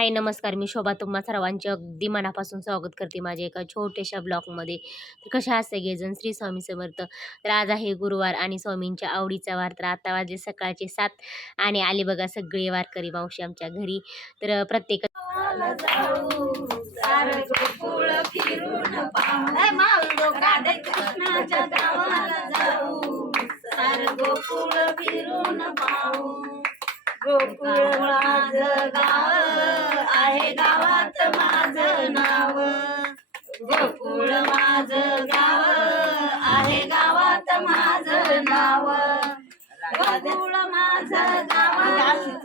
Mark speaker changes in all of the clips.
Speaker 1: हाय नमस्कार. मी शोभा. तुम्हा सर्वांचे अगदी मनापासून स्वागत करते माझ्या एका छोट्याशा ब्लॉगमध्ये. तर कशा असते गेजन श्री स्वामी समर्थ. तर आज आहे गुरुवार आणि स्वामींच्या आवडीचा वार. तर आता वाजले सकाळचे सात आणि आले बघा सगळे वारकरी मावशी आमच्या घरी. तर प्रत्येक
Speaker 2: गोकुळ फिरून पाहू. गोकुळ गाव आहे गावात माझं नाव. गोकुळ माझं गाव. आहे गावात माझं नाव. गोकुळ माझं गाव.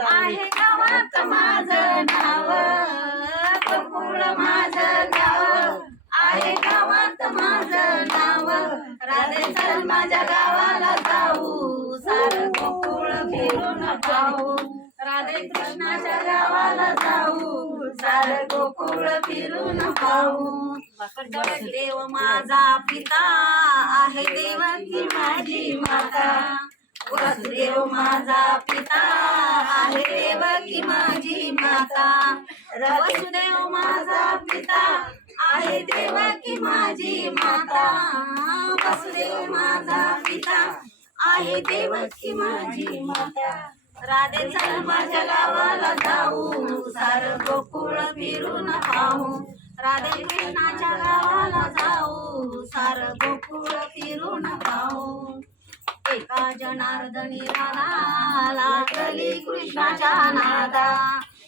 Speaker 2: आहे गावात माझं नाव. गोकुळ माझं गाव. आहे गावात माझं नाव. राधे चल माझ्या गावाला जाऊ. सार गोकुळ फिरून पाहू. राधे कृष्णाच्या गावाला जाऊ. सारं गोकुळ फिरून पाहू. देव माझा पिता आहे देवकी माझी माता. वसुदेव माझा पिता आहे देवकी माझी माता. वसुदेव माझा पिता आहे देवकी माझी माता. वसुदेव माझा पिता आहे देवकी माझी माता. राधे चल माझ्या गावाला जाऊ सार गोकुळ फिरून पाहू. राधे कृष्णाच्या गावाला जाऊ सार गोकुळ फिरून पाहू. एका जनार्दनी राधा लागली कृष्णाच्या नादा.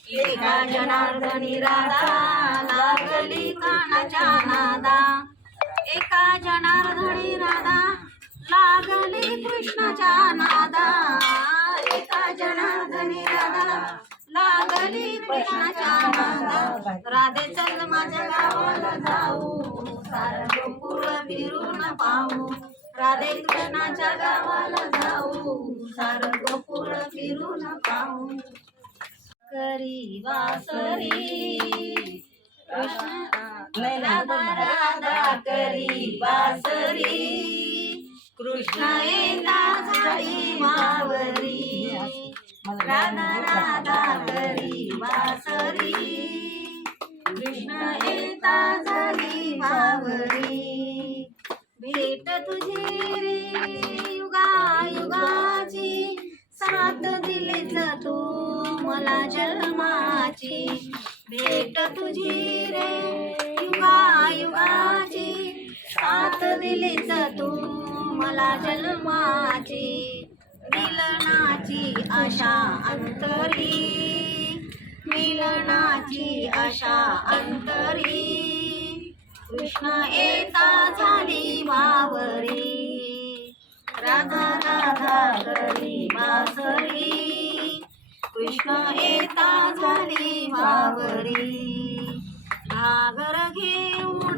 Speaker 2: एका जनार्दनी राधा लागली कानाच्या नादा. एका जनार्दनी राधा लागली कृष्णाच्या नादा एका जनार्दनी राधा लागली कृष्णाच्या नादा राधे चल माझ्या गावाला जाऊ सारं गोकुळ फिरून पाहू राधे कृष्णाच्या गावाला जाऊ सारं गोकुळ फिरून पाहू करी वासरी कृष्ण राधा राधा करी वासरी कृष्ण येता झाली मावरी राधा राधा करी वासरी. कृष्ण येता झाली मावरी भेट तुझी रे युगा युगाची. साथ दिलीच तू मला जन्माची. भेट तुझी रे युगा युगाची. साथ दिलीच तू मला जन्माची. मिलनाची आशा अंतरी. मिलनाची आशा अंतरी. कृष्ण येता झाली मावरी. राधा राधा करी बासरी. कृष्ण येता झाली मावरी. घागर घेऊन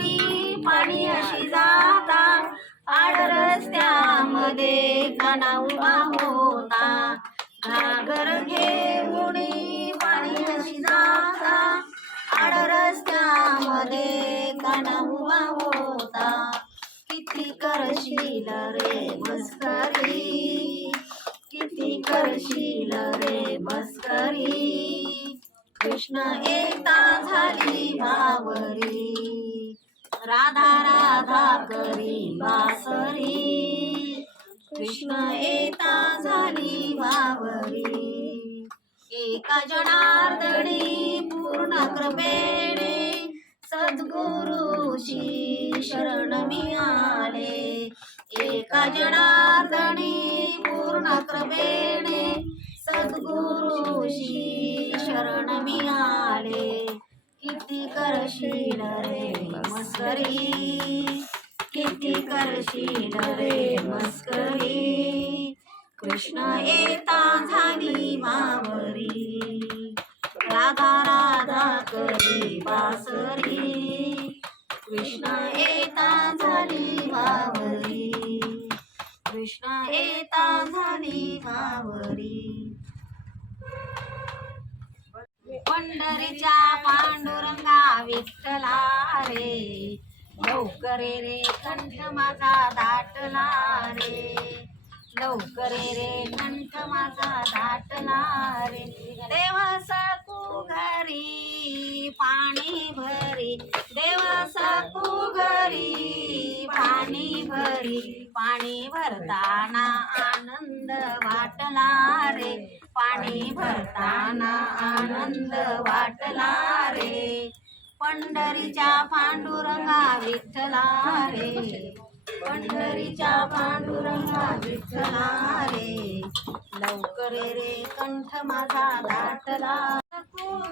Speaker 2: पाणी अशी जाता. आड रस्त्यामध्ये काना उभा होता. घागर घेऊन पाणी अशी जाता. आड रस्त्यामध्ये काना उभा होता. किती करशील रे मस्करी किती करशील रे मस्करी कृष्ण एकता झाली मावरी राधा राधा करी बासरी. कृष्ण येता झाली वावरी. एका जनार्दनी पूर्ण कृपेने सद्गुरुशी शरण मिळाले. एका जनार्दनी पूर्ण कृपेने सद्गुरुशी शरण मिळाले. किती करशील रे मस्करी? किती करशील रे मस्करी? कृष्ण येता झाली मावरी. राधा राधा करी बासरी. कृष्ण येता झाली मावरी. कृष्ण येता झाली मावरी. पंढरीच्या पांडू विठ्ठला रे लवकर रे कंठ माझा दाटला रे लवकर रे कंठ माझा दाटला रे देव सकू घरी पाणी भरी. देव सकू घरी पाणी भरी. पाणी भरताना आनंद वाटला रे पाणी भरताना आनंद वाटला रे पंढरीच्या पांडुरंगा विठ्ठला रे पंढरीच्या पांडुरंगा विठ्ठला रे लवकर रे कंठ माझा दाटला.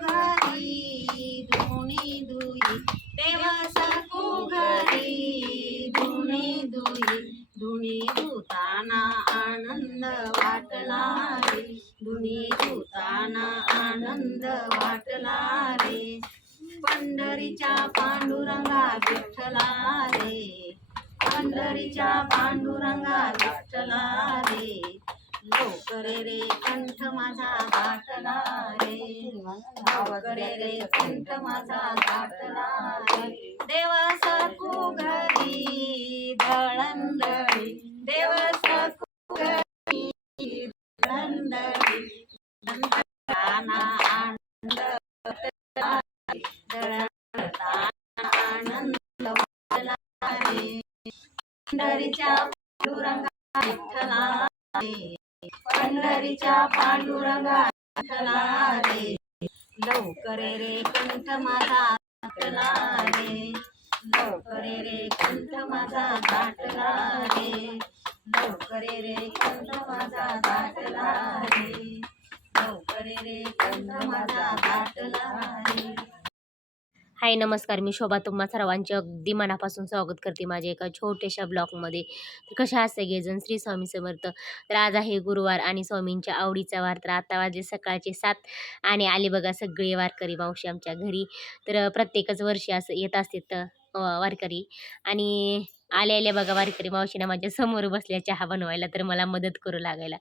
Speaker 2: घरी धुणी दुई. देव सकू घरी धुणी दुई. धुणी धुताना आनंद वाटला रे धुणी धुताना आनंद वाटला रे पंढरीच्या पांडुरंगा विठ्ठला रे. पंढरीच्या पांडुरंगा विठ्ठला रे. लोक रे कंठ माझा दाटला रे. लवकर रे कंठ माझा दाटला रे. देव सकू घरी दळंदळी देव सकू पंढरीच्या पांडुरंगा विठ्ठला रे लवकर रे कंठ माझा दाटला रे लवकर रे कंठ माझा दाटला रे लवकर रे कंठ माझा दाटला रे
Speaker 1: हाय नमस्कार. मी शोभा. तुम्हा सर्वांचे अगदी मनापासून स्वागत करते माझ्या एका छोट्याशा ब्लॉगमध्ये. तर कशा असते गेजन श्री स्वामी समर्थ. तर आज आहे गुरुवार आणि स्वामींच्या आवडीचा वार. तर आता वाजले सकाळचे सात आणि आले बघा सगळे वारकरी मावशी आमच्या घरी. तर प्रत्येकच वर्षी असं येत असते तर वारकरी. आणि आल्या आल्या बघा वारकरी मावशीना माझ्यासमोर बसल्या चहा बनवायला तर मला मदत करू लागायला.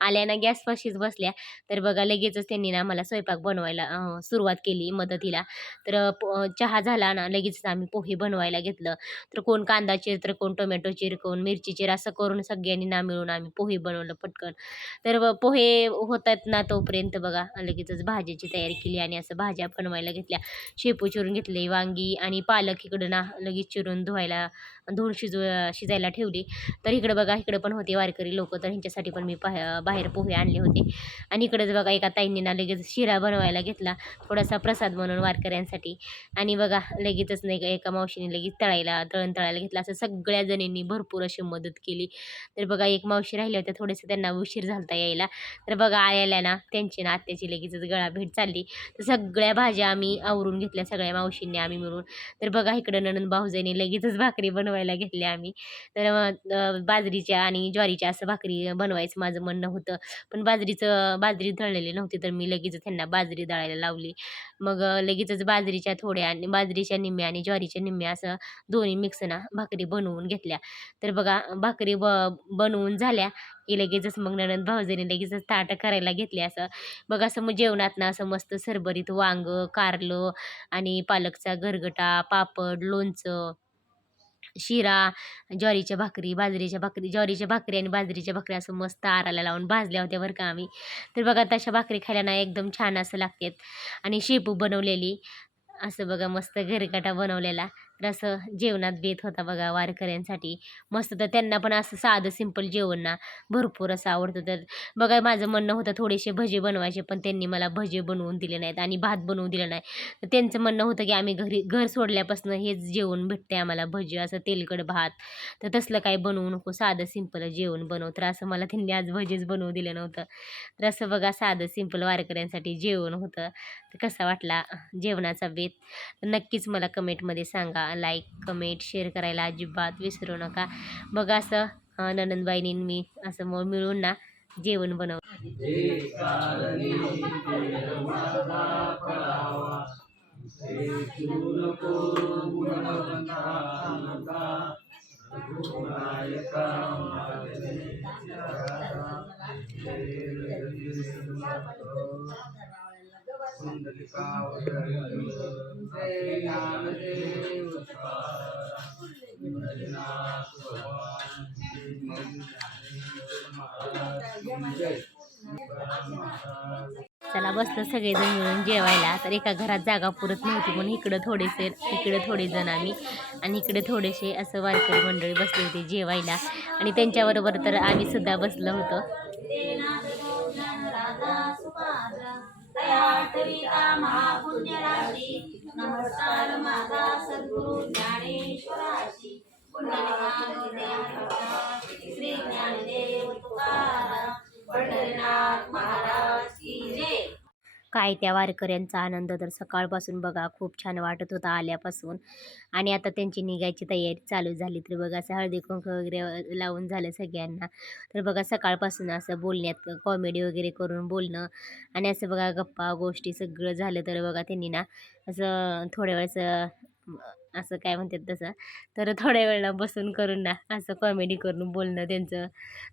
Speaker 1: आल्या ना गॅसपाशीच बसल्या तर बघा लगेचच त्यांनी ना मला स्वयंपाक बनवायला सुरुवात केली मदतीला. तर प चहा झाला ना लगेचच आम्ही पोहे बनवायला घेतलं. तर कोण कांदा चिर तर कोण टोमॅटो चिर कोण मिरची चिर असं करून सगळ्यांनी ना मिळून आम्ही पोहे बनवलं पटकन. तर पोहे होतात ना तोपर्यंत बघा लगेचच भाज्याची तयारी केली आणि असं भाज्या बनवायला घेतल्या. शेपू चिरून घेतले वांगी आणि पालक इकडं ना लगेच चिरून धुवायला धुवून शिजव शिजायला ठेवली. तर इकडं बघा इकडं पण होते वारकरी लोक तर ह्यांच्यासाठी पण मी पाह बाहेर पोहे आणले होते. आणि इकडंच बघा एका ताईंनी ना लगेच शिरा बनवायला घेतला. थोडासा प्रसाद म्हणून वारकऱ्यांसाठी. आणि बघा लगेचच नाही का एका मावशीने लगेच तळायला तळण तळायला घेतला. असं सगळ्या जणींनी भरपूर अशी मदत केली. तर बघा एक मावशी राहिल्या होत्या थोडंसं त्यांना उशीर झालता यायला. तर बघा आल्याला ना त्यांची ना आत्याची लगेचच गळाभेट चालली. तर सगळ्या भाज्या आम्ही आवरून घेतल्या सगळ्या मावशींनी आम्ही मिळून. तर बघा इकडं ननंद भाऊजाईने लगेचच भाकरी बनवायला घेतल्या आम्ही. तर मग, बाजरीच्या आणि ज्वारीच्या असं भाकरी बनवायचं माझं म्हणणं होतं. पण बाजरीचं बाजरी दळलेली नव्हती तर मी लगेच त्यांना बाजरी दळायला लावली. मग लगेचच बाजरीच्या थोड्या आणि बाजरीच्या निम्म्या आणि ज्वारीच्या निम्म्या असं दोन्ही मिक्सना भाकरी बनवून घेतल्या. तर बघा भाकरी ब बनवून झाल्या की लगेचच मग ननंद भाऊजीने लगेचच ताट करायला घेतले असं. बघ असं मग जेवणात ना असं मस्त सरभरीत वांग कारलं आणि पालकचा गरगटा पापड लोणचं शिरा ज्वारीच्या भाकरी बाजरीच्या भाकरी ज्वारीच्या भाकरी आणि बाजरीच्या भाकरी असं मस्त आराला लावून भाजल्या होत्या बरं का आम्ही. तर बघा तशा भाकरी खायला ना एकदम छान असं लागतात. आणि शेपू बनवलेली असं बघा मस्त घरकाटा बनवलेला. तर असं जेवणात बेत होता बघा वारकऱ्यांसाठी. मस्त तर त्यांना पण असं साधं सिंपल जेवण ना भरपूर असं आवडतं. तर बघा माझं म्हणणं होतं थोडेसे भजे बनवायचे पण त्यांनी मला भजे बनवून दिले नाहीत आणि भात बनवून दिलं नाही. तर त्यांचं म्हणणं होतं की आम्ही घरी घर सोडल्यापासून हेच जेवण भेटते आम्हाला भजे असं तेलकट भात. तर तसलं काही बनवू नको साधं सिंपल जेवण बनव. तर असं मला त्यांनी आज भजेच बनवू दिलं नव्हतं. तर असं बघा साधं सिंपल वारकऱ्यांसाठी जेवण होतं. तर कसा वाटला जेवणाचा बेत? नक्कीच मला कमेंटमध्ये सांगा. लाईक कमेंट शेअर करायला अजिबात विसरू नका. बघा असं ननंदबाईनी मी असं मग मिळून ना जेवण बनव चला बसलं सगळेजण मिळून जेवायला. तर एका घरात जागा पुरत नव्हती म्हणून इकडं थोडेसे इकडं थोडे जण आम्ही आणि इकडे थोडेसे असं वारकरी मंडळी बसले होते जेवायला. आणि त्यांच्याबरोबर तर आम्ही सुद्धा बसलो होतो.
Speaker 2: नमस्कार माझा सद्गुरु ज्ञानेश्वराशी. श्री ज्ञानदेव तुकारा पंढरीनाथ महाराज की जय.
Speaker 1: काय त्या वारकऱ्यांचा आनंद तर सकाळपासून बघा खूप छान वाटत होता आल्यापासून. आणि आता त्यांची निघायची तयारी चालू झाली. तर बघा असं हळदी कुंकू वगैरे लावून झालं सगळ्यांना. तर बघा सकाळपासून असं बोलण्यात कॉमेडी वगैरे करून बोलणं आणि असं बघा गप्पा गोष्टी सगळं झालं तर बघा त्यांनी ना असं थोड्या वेळेस असं काय म्हणतात तसं. तर थोड्या वेळेला बसून करून ना असं कॉमेडी करून बोलणं त्यांचं.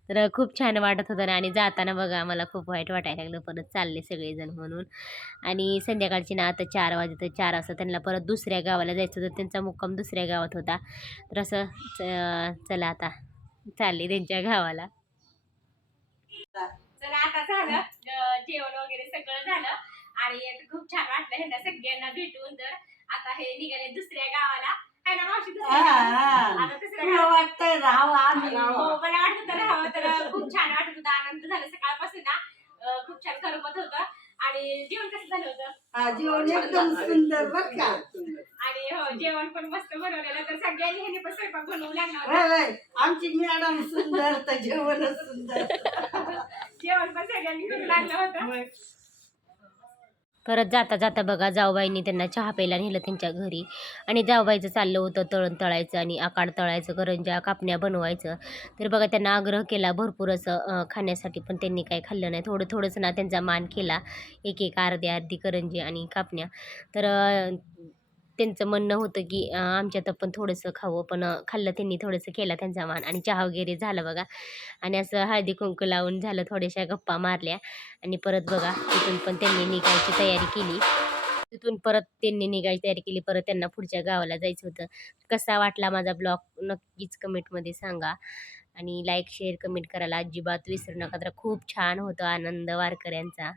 Speaker 1: तर खूप छान वाटत होतं ना आणि जाताना बघा मला खूप वाईट वाटायला लागलं. परत चालले सगळेजण म्हणून. आणि संध्याकाळची ना आता चार वाजले तर चार वाजता त्यांना परत दुसऱ्या गावाला जायचं होतं. त्यांचा मुक्काम दुसऱ्या गावात होता. तर असं च- चला आता. चालले त्यांच्या गावाला.
Speaker 3: चला आता झालं. जेवण वगैरे सगळं झालं. आणि खूप छान वाटलं ह्यांना सगळ्यांना भेटून तर. आता हे निघाले दुसऱ्या गावाला. है ना मावशी? दुसऱ्या गावाला? आता दुसऱ्या
Speaker 2: तुला
Speaker 3: गावाला.
Speaker 2: वाटतंय राहावं आम्ही?
Speaker 3: हो मला वाटत तर राहावं तर खूप छान वाटत होतं. आनंद झाला सकाळपासून ना अं, खूप छान करमत होतं. आणि जेवण कसं झालं होतं?
Speaker 2: हा, जेवण एकदम सुंदर बर का?
Speaker 3: आणि हो जेवण पण मस्त बनवलेलं. तर सगळ्यांनी ह्यांनी पण स्वयंपाक बनवू लागला होता.
Speaker 2: होय, होय. आमची मॅडम सुंदर तर जेवणच सुंदर.
Speaker 3: जेवण पण सगळ्यांनी करू लागलं होतं.
Speaker 1: परत जाता जाता बघा जाऊबाईंनी त्यांना चहा प्यायला नेलं त्यांच्या घरी. आणि जाऊबाईचं चाललं होतं तळण तळायचं आणि आकाड तळायचं करंजा कापण्या बनवायचं. तर बघा त्यांना आग्रह केला भरपूर असं खाण्यासाठी पण त्यांनी काही खाल्लं नाही. थोडं थोडंसं ना त्यांचा मान केला. एक एक अर्धी अर्धी करंजी आणि कापण्या. तर त्यांचं म्हणणं होतं की आमच्यात पण थोडंसं खावं पण खाल्लं त्यांनी थोडंसं केला त्यांचा मान. आणि चहा वगैरे झाला बघा. आणि असं हळदी कुंकू लावून झालं थोड्याशा गप्पा मारल्या. आणि परत बघा तिथून पण त्यांनी निघायची तयारी केली. तिथून परत त्यांनी निघायची तयारी केली. परत त्यांना पुढच्या गावाला जायचं होतं. कसा वाटला माझा ब्लॉग? नक्कीच कमेंटमध्ये सांगा. आणि लाईक शेअर कमेंट करायला अजिबात विसरू नका. तर खूप छान होतं आनंद वारकऱ्यांचा.